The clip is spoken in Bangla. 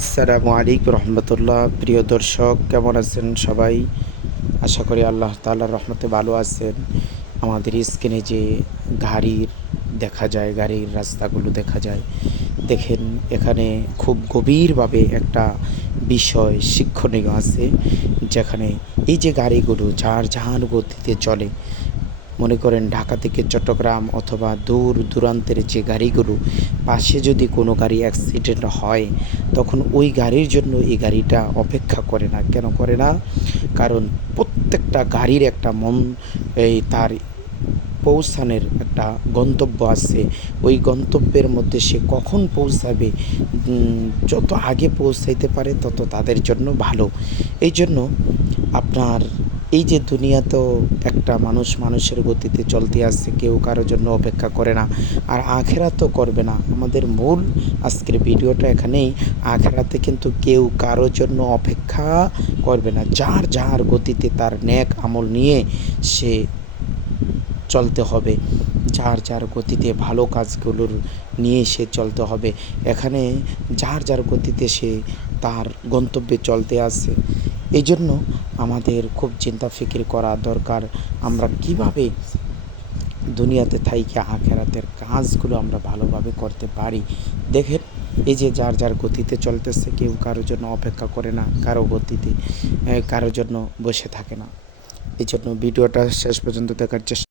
আসসালামু আলাইকুম রহমতুল্লাহ। প্রিয় দর্শক, কেমন আছেন সবাই? আশা করি আল্লাহ তাআলার রহমতে ভালো আছেন। আমাদের স্ক্রিনে যে গাড়ির দেখা যায়, গাড়ির রাস্তাগুলো দেখা যায়, দেখেন এখানে খুব গভীরভাবে একটা বিষয় শিক্ষণীয় আছে, যেখানে এই যে গাড়িগুলো যার যার গতিতে চলে মনে করেন ঢাকা থেকে চট্টগ্রাম অথবা দূর দূরান্তের যে গাড়িগুলো, পাশে যদি কোনো গাড়ি অ্যাক্সিডেন্ট হয়, তখন ওই গাড়ির জন্য এই গাড়িটা অপেক্ষা করে না। কেন করে না? কারণ প্রত্যেকটা গাড়ির একটা মন, এই তার পৌঁছানোর একটা গন্তব্য আছে। ওই গন্তব্যের মধ্যে সে কখন পৌঁছাবে? যত আগে পৌঁছাইতে পারে তত তাদের জন্য ভালো। এই জন্য আপনার এই যে দুনিয়া তো একটা মানুষ মানুষের গতিতে চলতে আসছে, কেউ কারোর জন্য অপেক্ষা করে না। আর আখেরা তো করবে না। আমাদের মূল আজকের ভিডিওটা এখানেই। আখেরাতে কিন্তু কেউ কারোর জন্য অপেক্ষা করবে না। যার যার গতিতে তার ন্যাক আমল নিয়ে সে চলতে হবে। যার যার গতিতে ভালো কাজগুলোর নিয়ে সে চলতে হবে। এখানে যার যার গতিতে সে তার গন্তব্যে চলতে আসে। এই জন্য আমাদের খুব চিন্তা ফিকির করা দরকার। আমরা কীভাবে দুনিয়াতে থাইকে আখেরাতের কাজগুলো আমরা ভালোভাবে করতে পারি? দেখেন, এই যে যার যার গতিতে চলতেছে, কেউ কারোর জন্য অপেক্ষা করে না, কারও গতিতে কারোর জন্য বসে থাকে না। এই জন্য ভিডিওটা শেষ পর্যন্ত দেখার চেষ্টা